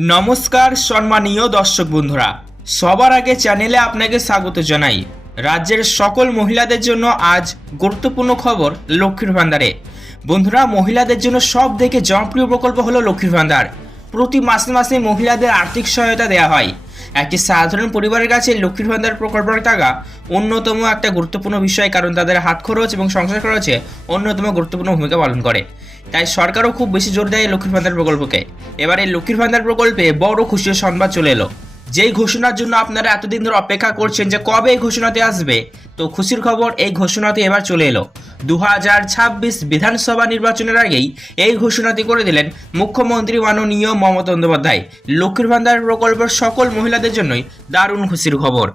নমস্কার সম্মানীয় দর্শক বন্ধুরা। সবার আগে চ্যানেলে আপনাকে স্বাগত জানাই। রাজ্যের সকল মহিলাদের জন্য আজ গুরুত্বপূর্ণ খবর লক্ষ্মীর ভান্ডারে। বন্ধুরা, মহিলাদের জন্য সব থেকে জনপ্রিয় প্রকল্প হলো লক্ষ্মীর ভান্ডার। প্রতি মাসে মাসে মহিলাদের আর্থিক সহায়তা দেওয়া হয়। একটি সাধারণ পরিবারের কাছে লক্ষ্মীর ভান্ডার প্রকল্পের টাকা অন্যতম একটা গুরুত্বপূর্ণ বিষয় কারণ তাদের হাত খরচ এবং সংসার খরচে অন্যতম গুরুত্বপূর্ণ ভূমিকা পালন করে। তাই সরকারও খুব বেশি জোর দেয় লক্ষ্মীর ভান্ডার প্রকল্পকে। এবার এই লক্ষ্মীর ভান্ডার প্রকল্পে বড় খুশির সংবাদ চলে এলো। যেই ঘোষণার জন্য আপনারা এতদিন ধরে অপেক্ষা করছেন যে কবে এই ঘোষণাতে আসবে, তো খুশির খবর এই ঘোষণাতে এবার চলে এলো। দু হাজার ছাব্বিশ বিধানসভা নির্বাচনের আগেই এই ঘোষণাটি করে দিলেন মুখ্যমন্ত্রী মাননীয় মমতা বন্দ্যোপাধ্যায়। লক্ষ্মীর ভান্ডার প্রকল্পের সকল মহিলাদের জন্যই দারুণ খুশির খবর।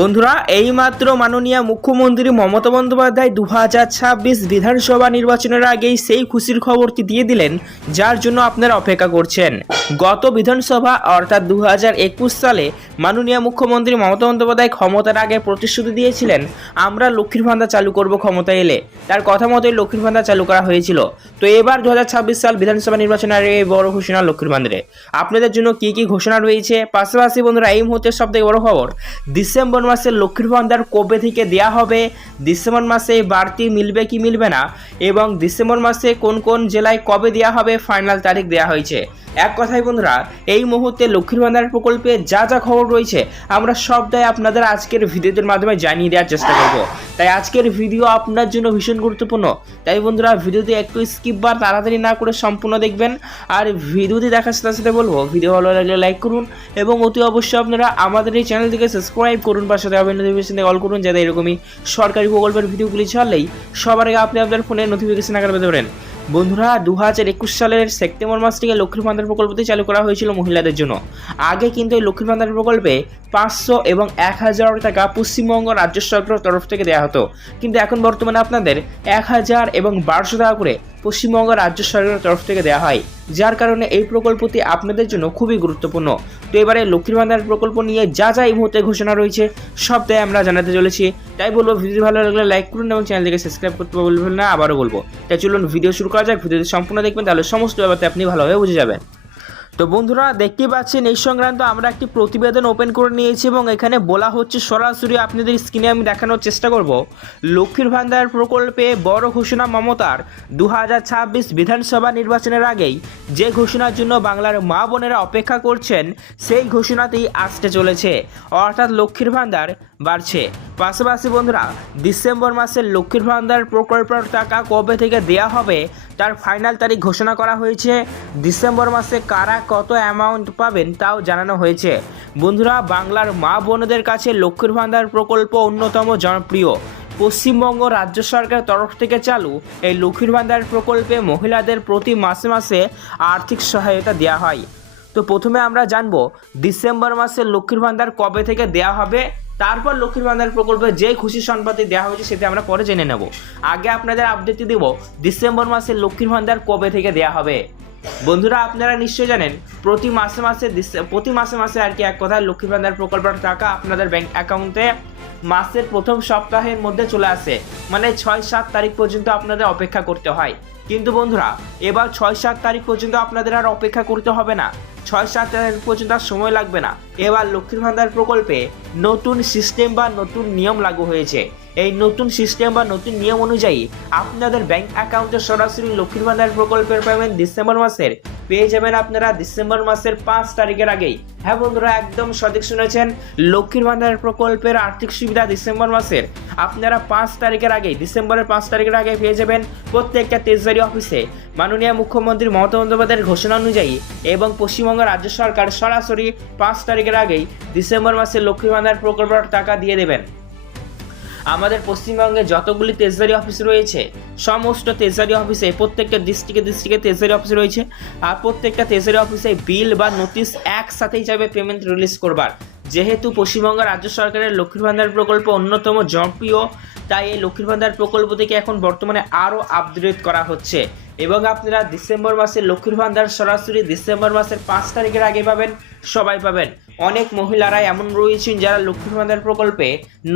বন্ধুরা, এইমাত্র মাননীয় মুখ্যমন্ত্রী মমতা বন্দ্যোপাধ্যায় দু হাজার ছাব্বিশ বিধানসভা নির্বাচনের আগেই সেই খুশির খবরটি দিয়ে দিলেন, যার জন্য আপনারা অপেক্ষা করছেন। গত বিধানসভা, অর্থাৎ দু হাজার একুশ সালে, মাননীয় মুখ্যমন্ত্রী মমতা বন্দ্যোপাধ্যায় ক্ষমতার আগে প্রতিশ্রুতি দিয়েছিলেন, আমরা লক্ষ্মীর ভান্ডার চালু করব ক্ষমতা এলে। তার কথা মতোই লক্ষ্মীর ভান্ডার চালু করা হয়েছিল। তো এবার দু হাজার ছাব্বিশ সাল বিধানসভা নির্বাচনের আগে বড় ঘোষণা লক্ষ্মীর ভান্ডারে আপনাদের জন্য কি কি ঘোষণা রয়েছে? পাশাপাশি বন্ধুরা, এই মুহূর্তে সব থেকে বড় খবর, ডিসেম্বর মাসে লক্ষ্মীর ভান্ডার কবে থেকে দেয়া হবে? ডিসেম্বর মাসে বাড়তি মিলবে কি মিলবে না? এবং ডিসেম্বর মাসে কোন কোন জেলায় কবে দেয়া হবে? ফাইনাল তারিখ দেয়া হয়েছে। এক কথায় বন্ধুরা, এই মুহূর্তে লক্ষ্মীর ভান্ডার প্রকল্পে যা যা খবর রয়েছে, আমরা সবটাই আপনাদের আজকের ভিডিওদের মাধ্যমে জানিয়ে দেওয়ার চেষ্টা করব। তাই আজকের ভিডিও আপনার জন্য ভীষণ গুরুত্বপূর্ণ। তাই বন্ধুরা ভিডিওতে একটু স্কিপ বা তাড়াতাড়ি না করে সম্পূর্ণ দেখবেন। আর ভিডিওটি দেখার সাথে সাথে বলব, ভিডিও ভালো লাগলে লাইক করুন এবং অতি অবশ্যই আপনারা আমাদের এই চ্যানেলটিকে সাবস্ক্রাইব করুন। বা সাথে নোটিফিকেশন অল করুন, যাতে এরকমই সরকারি প্রকল্পের ভিডিওগুলি ছাড়লেই সবার আগে আপনি আপনার ফোনে নোটিফিকেশন আকারে পেতে পারেন। বন্ধুরা দু হাজার একুশ সালের সেপ্টেম্বর মাস থেকে লক্ষ্মীর ভান্ডার প্রকল্পটি চালু করা হয়েছিল মহিলাদের জন্য। আগে কিন্তু এই লক্ষ্মীর ভান্ডার প্রকল্পে পাঁচশো এবং এক হাজার টাকা পশ্চিমবঙ্গ রাজ্য সরকারের তরফ থেকে দেওয়া হতো। কিন্তু এখন বর্তমানে আপনাদের এক হাজার এবং বারোশো টাকা করে পশ্চিমবঙ্গ রাজ্য সরকারের তরফ থেকে দেওয়া হয়, যার কারণে এই প্রকল্পটি আপনাদের জন্য খুবই গুরুত্বপূর্ণ। তো এবারে লক্ষ্মীর ভান্ডার প্রকল্প নিয়ে যা যা এই মুহূর্তে ঘোষণা রয়েছে, সবটাই আমরা জানাতে চলেছি। তাই বলব ভিডিও ভালো লাগলে লাইক করুন এবং চ্যানেলটিকে সাবস্ক্রাইব করতে বলবেন না, আবারও বলব। তাই চলুন, ভিডিও শুরু করা যাক, ভিডিওটি সম্পূর্ণ দেখবেন, তাহলে সমস্ত ব্যাপারে আপনি ভালোভাবে বুঝে যাবেন। তো বন্ধুরা দেখতে পাচ্ছেন, এই সংক্রান্ত আমরা একটি প্রতিবেদন ওপেন করে নিয়েছি এবং এখানে বলা হচ্ছে সরাসরি আপনাদের স্ক্রিনে আমি দেখানোর চেষ্টা করব। লক্ষ্মীর ভান্ডার প্রকল্পে বড় ঘোষণা মমতার। দু হাজার ছাব্বিশ বিধানসভা নির্বাচনের আগেই যে ঘোষণার জন্য বাংলার মা বোনেরা অপেক্ষা করছেন, সেই ঘোষণাতেই আসতে চলেছে। অর্থাৎ লক্ষ্মীর ভান্ডার বাড়ছে। পাশাপাশি বন্ধুরা, ডিসেম্বর মাসের লক্ষ্মীর ভান্ডার প্রকল্পের টাকা কবে থেকে দেয়া হবে তার ফাইনাল তারিখ ঘোষণা করা হয়েছে। ডিসেম্বর মাসে কারা কত অ্যামাউন্ট পাবেন তাও জানানো হয়েছে। বন্ধুরা, বাংলার মা বোনদের কাছে লক্ষ্মীর ভান্ডার প্রকল্প অন্যতম জনপ্রিয়। পশ্চিমবঙ্গ রাজ্য সরকারের তরফ থেকে চালু এই লক্ষ্মীর ভান্ডার প্রকল্পে মহিলাদের প্রতি মাসে মাসে আর্থিক সহায়তা দেওয়া হয়। তো প্রথমে আমরা জানব, ডিসেম্বর মাসে লক্ষ্মীর ভান্ডার কবে থেকে দেওয়া হবে তারপর লক্ষ্মীর ভান্ডার প্রকল্পে যে খুশি সম্পাদে দেওয়া হয়েছে সেটা আমরা পরে জেনে নেব। আগে আপনাদের আপডেটটি দেব, ডিসেম্বর মাসে লক্ষ্মীর ভান্ডার কবে থেকে দেওয়া হবে? বন্ধুরা, আপনারা নিশ্চয়ই জানেন, প্রতি মাসে মাসে প্রতি মাসে মাসে আর কি এক কথায় লক্ষ্মীর ভান্ডার প্রকল্পের টাকা আপনাদের ব্যাংক অ্যাকাউন্টে মাসের প্রথম সপ্তাহের মধ্যে চলে আসে। মানে ছয় সাত তারিখ পর্যন্ত আপনাদের অপেক্ষা করতে হয়। কিন্তু বন্ধুরা, এবার ছয় সাত তারিখ পর্যন্ত আপনাদের আর অপেক্ষা করতে হবে না। ছয় সাত পর্যন্ত আর সময় লাগবে না। এবার লক্ষ্মীর ভান্ডার প্রকল্পে নতুন সিস্টেম বা নতুন নিয়ম লাগু হয়েছে। এই নতুন সিস্টেম বা নতুন নিয়ম অনুযায়ী আপনাদের ব্যাংক অ্যাকাউন্টে সরাসরি লক্ষ্মীর ভান্ডার প্রকল্পের পেমেন্ট ডিসেম্বর মাসের পেয়ে যাবেন আপনারা ডিসেম্বর মাসের পাঁচ তারিখের আগেই। হ্যাঁ বন্ধুরা, একদম সঠিক শুনেছেন, লক্ষ্মীর ভান্ডার প্রকল্পের আর্থিক সুবিধা ডিসেম্বর মাসের। আপনারা পাঁচ তারিখের আগেই, ডিসেম্বরের পাঁচ তারিখের আগে পেয়ে যাবেন প্রত্যেকটা তেজবাড়ি অফিসে মাননীয় মুখ্যমন্ত্রী মমতা বন্দ্যোপাধ্যায়ের ঘোষণা অনুযায়ী এবং পশ্চিমবঙ্গ রাজ্য সরকার সরাসরি পাঁচ তারিখের আগেই ডিসেম্বর মাসে লক্ষ্মীর ভান্ডার প্রকল্পের টাকা দিয়ে দেবেন। আমাদের পশ্চিমবঙ্গে যতগুলি তেজারি অফিস রয়েছে, সমস্ত তেজারি অফিসে প্রত্যেকটা ডিস্ট্রিক্টে ডিস্ট্রিক্টে তেজারি অফিস রয়েছে। আর প্রত্যেকটা তেজারি অফিসে বিল বা নোটিশ একসাথেই যাবে পেমেন্ট রিলিজ করবার। যেহেতু পশ্চিমবঙ্গ রাজ্য সরকারের লক্ষ্মীর ভান্ডার প্রকল্প অন্যতম জনপ্রিয়, তাই এই লক্ষ্মীর ভান্ডার প্রকল্প থেকে এখন বর্তমানে আরও আপগ্রেড করা হচ্ছে। এবং আপনারা ডিসেম্বর মাসে লক্ষ্মীর ভান্ডার সরাসরি ডিসেম্বর মাসের পাঁচ তারিখের আগে পাবেন, সবাই পাবেন। অনেক মহিলারা এমন রয়েছেন যারা লক্ষ্মীর ভান্ডার প্রকল্পে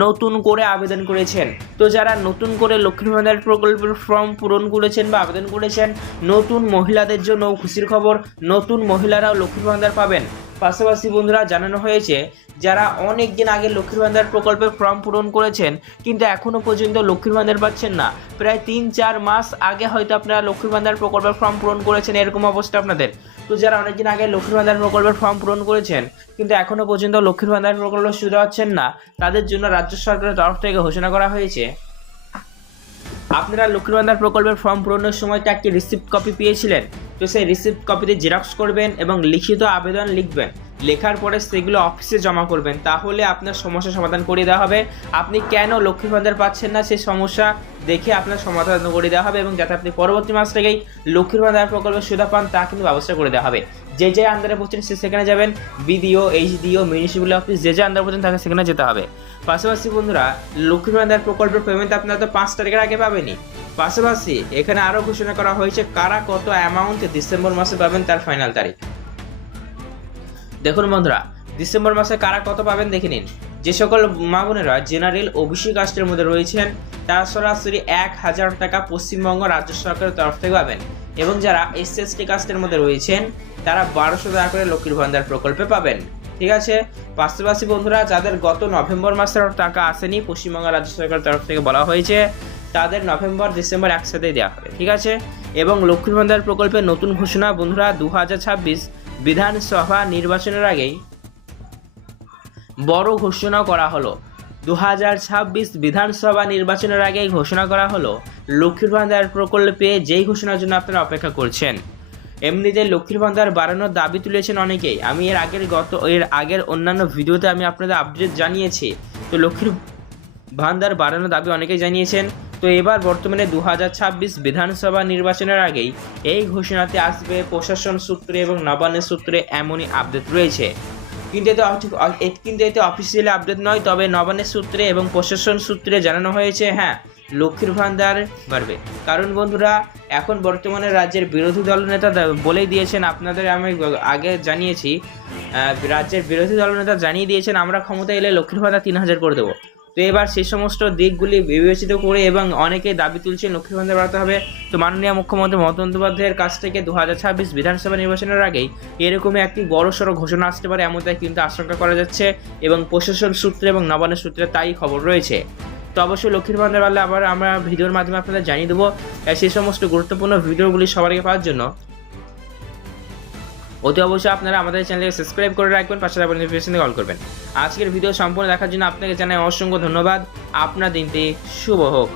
নতুন করে আবেদন করেছেন। তো যারা নতুন করে লক্ষ্মীর ভান্ডার প্রকল্পের ফর্ম পূরণ করেছেন বা আবেদন করেছেন, নতুন মহিলাদের জন্য খুশির খবর, নতুন মহিলারাও লক্ষ্মীর ভান্ডার পাবেন। পাশাপাশি বন্ধুরা জানানো হয়েছে, যারা অনেক দিন আগে লক্ষ্মীর ভান্ডার প্রকল্পের ফর্ম পূরণ করেছেন, কিন্তু এখনও পর্যন্ত লক্ষ্মীর ভান্ডার পাচ্ছেন না। প্রায় তিন চার মাস আগে হয়তো আপনারা লক্ষ্মীর ভান্ডার প্রকল্পের ফর্ম পূরণ করেছেন, এরকম অবস্থা আপনাদের। তো যারা অনেকদিন আগে লক্ষ্মীর ভান্ডার প্রকল্পের ফর্ম পূরণ করেছেন, কিন্তু এখনও পর্যন্ত লক্ষ্মীর ভান্ডার প্রকল্প সুবিধা হচ্ছেন না, তাদের জন্য রাজ্য সরকারের তরফ থেকে ঘোষণা করা হয়েছে। আপনারা লক্ষ্মীর ভান্ডার প্রকল্পের ফর্ম পূরণের সময় তো একটি রিসিপ্ট কপি পেয়েছিলেন? তো সেই রিসিপ্ট কপিতে জেরক্স করবেন এবং লিখিত আবেদন লিখবেন। লেখার পরে সেগুলো অফিসে জমা করবেন। তাহলে আপনার সমস্যা সমাধান করে দেওয়া হবে। আপনি কেন লক্ষ্মীর ভান্ডার পাচ্ছেন না সেই সমস্যা দেখে আপনার সমাধান করে দেওয়া হবে এবং যাতে আপনি পরবর্তী মাস থেকেই লক্ষ্মীর ভান্ডার প্রকল্পের সুবিধা পান, তা কিন্তু ব্যবস্থা করে দেওয়া হবে। যে যে আন্দারে পড়ছেন সে সেখানে যাবেন। বিডিও এইচডিও মিউনিসিপ্যাল অফিস যে যে আন্দার পড়ছেন তাকে সেখানে যেতে হবে। পাশাপাশি বন্ধুরা, লক্ষ্মীর ভান্ডার প্রকল্পের পেমেন্ট আপনারা তো পাঁচ তারিখের আগে পাবেনই। পাশাপাশি এখানে আরও ঘোষণা করা হয়েছে কারা কত অ্যামাউন্ট ডিসেম্বর মাসে পাবেন তার ফাইনাল তারিখ। দেখুন বন্ধুরা, ডিসেম্বর মাসে কারা কত পাবেন দেখে নিন। যে সকল মা বোনেরা জেনারেল ওবিসি কাস্টের মধ্যে রয়েছেন, তারা সরাসরি এক হাজার টাকা পশ্চিমবঙ্গ রাজ্য সরকারের তরফ থেকে পাবেন এবং যারা এস এস টি কাস্টের মধ্যে রয়েছেন, তারা বারোশো টাকা করে লক্ষ্মীর ভান্ডার প্রকল্পে পাবেন। ঠিক আছে? পাশাপাশি বন্ধুরা, যাদের গত নভেম্বর মাসের টাকা আসেনি, পশ্চিমবঙ্গ রাজ্য সরকারের তরফ থেকে বলা হয়েছে তাদের নভেম্বর, ডিসেম্বর একসাথে দেওয়া হবে, ঠিক আছে? এবং লক্ষ্মীর ভান্ডার প্রকল্পের নতুন ঘোষণা, বন্ধুরা দু হাজার ছাব্বিশ বিধানসভা নির্বাচনের আগেই বড় ঘোষণা করা হলো। দু হাজার ছাব্বিশ বিধানসভা নির্বাচনের আগেই ঘোষণা করা হলো, লক্ষ্মীর ভান্ডার প্রকল্পে যেই ঘোষণার জন্য আপনারা অপেক্ষা করছেন। এমনিতে লক্ষ্মীর ভান্ডার বাড়ানোর দাবি তুলেছেন অনেকেই। আমি এর আগের গত, এর আগের অন্যান্য ভিডিওতে আমি আপনাদের আপডেট জানিয়েছি। তো লক্ষ্মীর ভান্ডার বাড়ানোর দাবি অনেকেই জানিয়েছেন। তো এবার বর্তমানে দু হাজার ছাব্বিশ বিধানসভা নির্বাচনের আগেই এই ঘোষণাতে আসবে প্রশাসন সূত্রে এবং নবান্নের সূত্রে এমনই আপডেট রয়েছে। কিন্তু এতে কিন্তু এতে অফিসিয়ালি আপডেট নয়, তবে নবান্নের সূত্রে এবং প্রশাসন সূত্রে জানানো হয়েছে হ্যাঁ লক্ষ্মীর ভান্ডার বাড়বে। কারণ বন্ধুরা, এখন বর্তমানে রাজ্যের বিরোধী দলনেতা বলেই দিয়েছেন, আপনাদের আমি আগে জানিয়েছি রাজ্যের বিরোধী দলনেতা জানিয়ে দিয়েছেন, আমরা ক্ষমতা এলে লক্ষ্মীর ভান্ডার তিন হাজার করে দেবো। তো এবার সেই সমস্ত দিকগুলি বিবেচিত করে এবং অনেকে দাবি তুলছেন ভান্ডার বাড়াতে হবে তো মাননীয় মুখ্যমন্ত্রী মমতা বন্দ্যোপাধ্যায়ের কাছ থেকে দু হাজার ছাব্বিশ বিধানসভা নির্বাচনের আগেই এরকমই একটি বড়সড় ঘোষণা আসতে পারে এমনটাই কিন্তু আশঙ্কা করা যাচ্ছে এবং প্রশাসন সূত্রে এবং নবান্নের সূত্রে তাই খবর রয়েছে। তো অবশ্যই লক্ষ্মীর ভান্ডার বাড়লে আবার আমরা ভিডিওর মাধ্যমে আপনাদের জানিয়ে দেবো সেই সমস্ত গুরুত্বপূর্ণ ভিডিওগুলি আগে পাওয়ার জন্য। অতি অবশ্যই আপনারা আমাদের চ্যানেলকে সাবস্ক্রাইব করে রাখবেন, পাশে নোটিফিকেশনে কল করবেন। আজকের ভিডিও সম্পূর্ণ দেখার জন্য আপনাকে জানাই অসংখ্য ধন্যবাদ। আপনার দিনটি শুভ হোক।